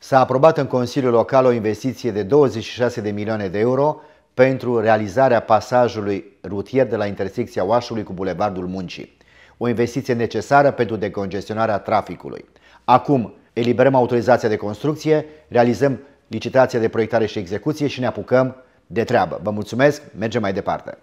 S-a aprobat în Consiliul Local o investiție de 26 de milioane de euro pentru realizarea pasajului rutier de la intersecția Oașului cu Bulevardul Muncii. O investiție necesară pentru decongestionarea traficului. Acum eliberăm autorizația de construcție, realizăm licitația de proiectare și execuție și ne apucăm de treabă. Vă mulțumesc, mergem mai departe.